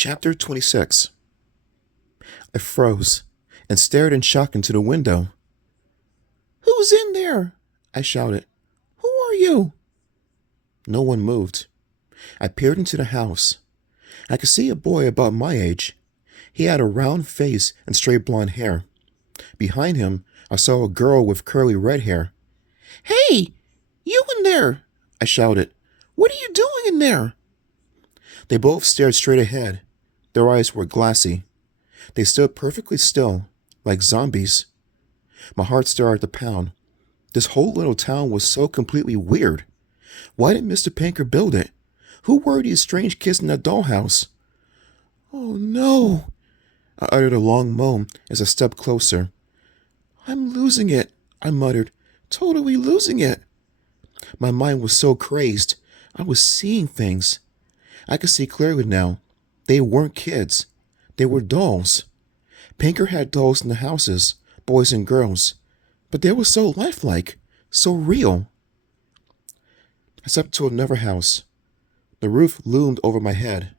Chapter 26. I froze and stared in shock into the window. "Who's in there?" I shouted. "Who are you?" No one moved. I peered into the house. I could see a boy about my age. He had a round face and straight blonde hair. Behind him, I saw a girl with curly red hair. "Hey, you in there!" I shouted. "What are you doing in there?" They both stared straight ahead. Their eyes were glassy. They stood perfectly still, like zombies. My heart started to pound. This whole little town was so completely weird. Why did Mr. Pinker build it? Who were these strange kids in that dollhouse? "Oh no!" I uttered a long moan as I stepped closer. "I'm losing it," I muttered. "Totally losing it." My mind was so crazed. I was seeing things. I could see clearly now. They weren't kids. They were dolls. Pinker had dolls in the houses, boys and girls. But they were so lifelike, so real. I stepped to another house. The roof loomed over my head.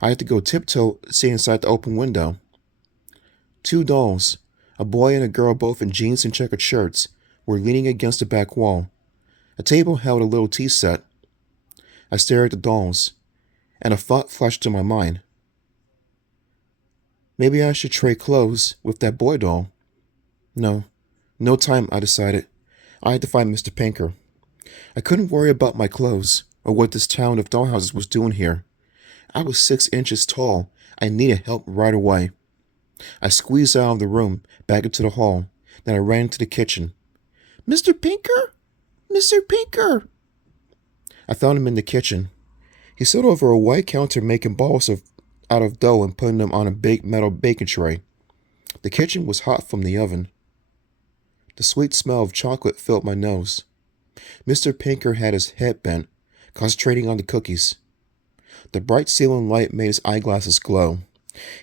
I had to go tiptoe to see inside the open window. Two dolls, a boy and a girl both in jeans and checkered shirts, were leaning against the back wall. A table held a little tea set. I stared at the dolls, and a thought flashed to my mind. Maybe I should trade clothes with that boy doll. No time, I decided. I had to find Mr. Pinker. I couldn't worry about my clothes or what this town of dollhouses was doing here. I was 6 inches tall. I needed help right away. I squeezed out of the room, back into the hall. Then I ran to the kitchen. "Mr. Pinker? Mr. Pinker!" I found him in the kitchen. He stood over a white counter making balls out of dough and putting them on a big metal baking tray. The kitchen was hot from the oven. The sweet smell of chocolate filled my nose. Mr. Pinker had his head bent, concentrating on the cookies. The bright ceiling light made his eyeglasses glow.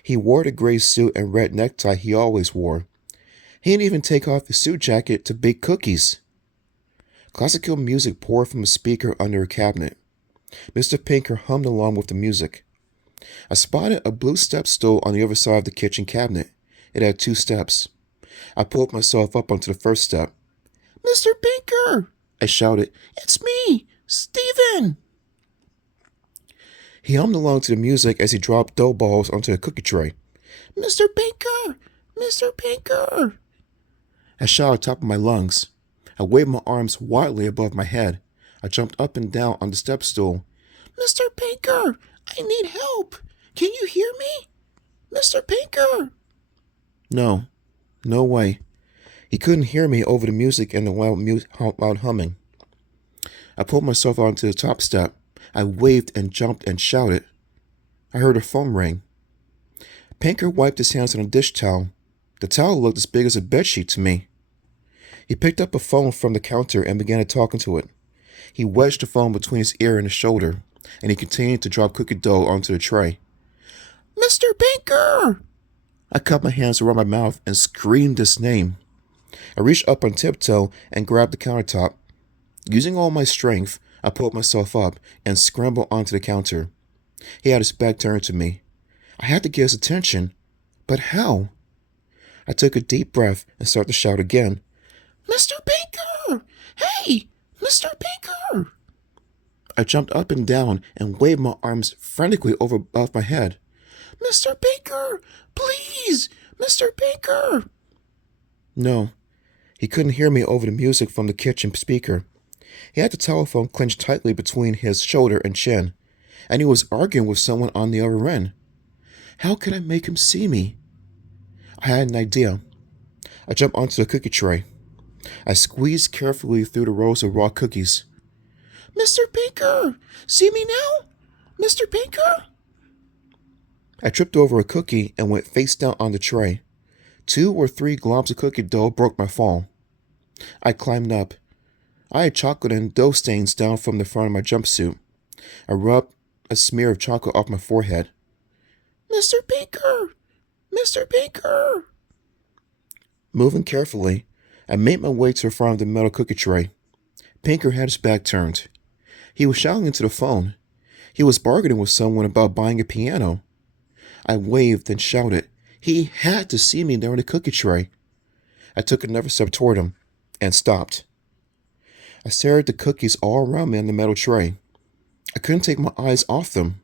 He wore the gray suit and red necktie he always wore. He didn't even take off his suit jacket to bake cookies. Classical music poured from a speaker under a cabinet. Mr. Pinker hummed along with the music. I spotted a blue step stool on the other side of the kitchen cabinet. It had 2 steps. I pulled myself up onto the first step. "Mr. Pinker!" I shouted. "It's me, Stephen!" He hummed along to the music as he dropped dough balls onto a cookie tray. "Mr. Pinker! Mr. Pinker!" I shouted top of my lungs. I waved my arms wildly above my head. I jumped up and down on the step stool. "Mr. Pinker! I need help! Can you hear me? Mr. Pinker!" No way. He couldn't hear me over the music and the loud humming. I pulled myself onto the top step. I waved and jumped and shouted. I heard a phone ring. Pinker wiped his hands on a dish towel. The towel looked as big as a bedsheet to me. He picked up a phone from the counter and began talking to it. He wedged the phone between his ear and his shoulder, and he continued to drop cookie dough onto the tray. "Mr. Pinker!" I cupped my hands around my mouth and screamed his name. I reached up on tiptoe and grabbed the countertop. Using all my strength, I pulled myself up and scrambled onto the counter. He had his back turned to me. I had to get his attention, but how? I took a deep breath and started to shout again. "Mr. Pinker! Hey, Mr. Pinker!" I jumped up and down and waved my arms frantically above my head. "Mr. Pinker! Please! Mr. Pinker!" No, he couldn't hear me over the music from the kitchen speaker. He had the telephone clenched tightly between his shoulder and chin, and he was arguing with someone on the other end. How could I make him see me? I had an idea. I jumped onto the cookie tray. I squeezed carefully through the rows of raw cookies. "Mr. Pinker! See me now? Mr. Pinker?" I tripped over a cookie and went face down on the tray. 2 or 3 globs of cookie dough broke my fall. I climbed up. I had chocolate and dough stains down from the front of my jumpsuit. I rubbed a smear of chocolate off my forehead. "Mr. Pinker! Mr. Pinker!" Moving carefully, I made my way to the front of the metal cookie tray. Pinker had his back turned. He was shouting into the phone. He was bargaining with someone about buying a piano. I waved and shouted. He had to see me near the cookie tray. I took another step toward him and stopped. I stared at the cookies all around me on the metal tray. I couldn't take my eyes off them.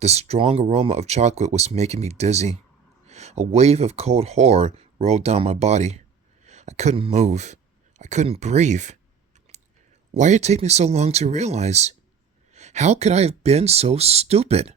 The strong aroma of chocolate was making me dizzy. A wave of cold horror rolled down my body. I couldn't move. I couldn't breathe. Why did it take me so long to realize? How could I have been so stupid?